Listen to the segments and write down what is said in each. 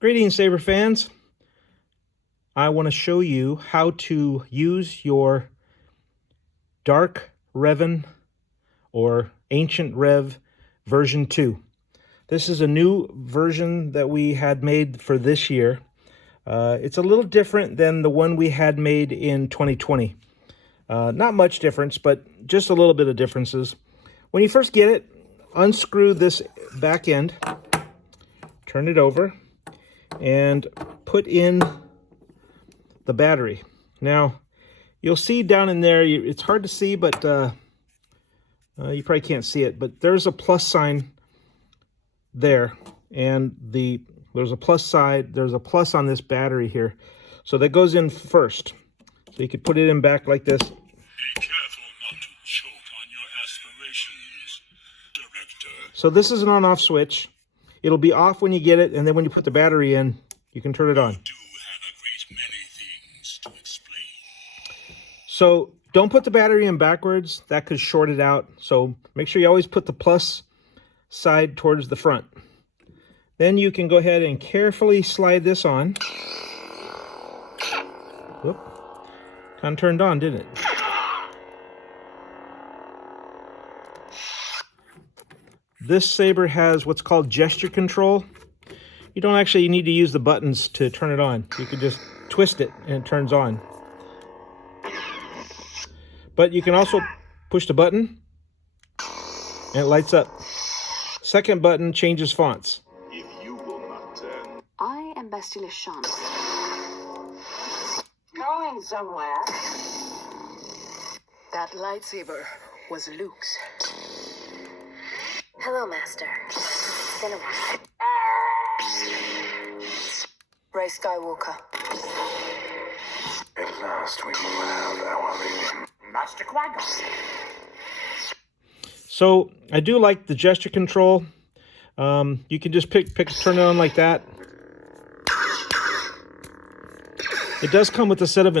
Greetings, saber fans. I want to show you how to use your Dark Revan or Ancient Rev version 2. This is a new version that we had made for this year. It's a little different than the one we had made in 2020. Not much difference, but just a little bit of differences. When you first get it, unscrew this back end, turn it over, and put in the battery. Now, you'll see down in there, it's hard to see, but you probably can't see it, but there's a plus sign there, and there's a plus side, there's a plus on this battery here. So that goes in first. So you could put it in back like this. Be careful not to choke on your aspirations, Director. So this is an on-off switch. It'll be off when you get it, and then when you put the battery in, you can turn it on. You do have a great many things to explain. So don't put the battery in backwards. That could short it out. So make sure you always put the plus side towards the front. Then you can go ahead and carefully slide this on. Whoop. Kind of turned on, didn't it? This saber has what's called gesture control. You don't actually need to use the buttons to turn it on. You can just twist it and it turns on. But you can also push the button and it lights up. Second button changes fonts. If you will not turn. I am Bastila Shan. Going somewhere. That lightsaber was Luke's. Hello, Master. It's been a while. Rey Skywalker. At last we will have our vision. Master Qui-Gon. So I do like the gesture control. You can just turn it on like that. It does come with a set of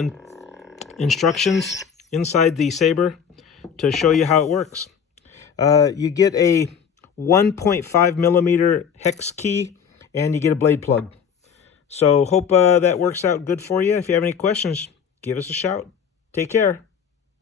instructions inside the saber to show you how it works. You get a 1.5 millimeter hex key, and you get a blade plug. So hope that works out good for you. If you have any questions, give us a shout. Take care.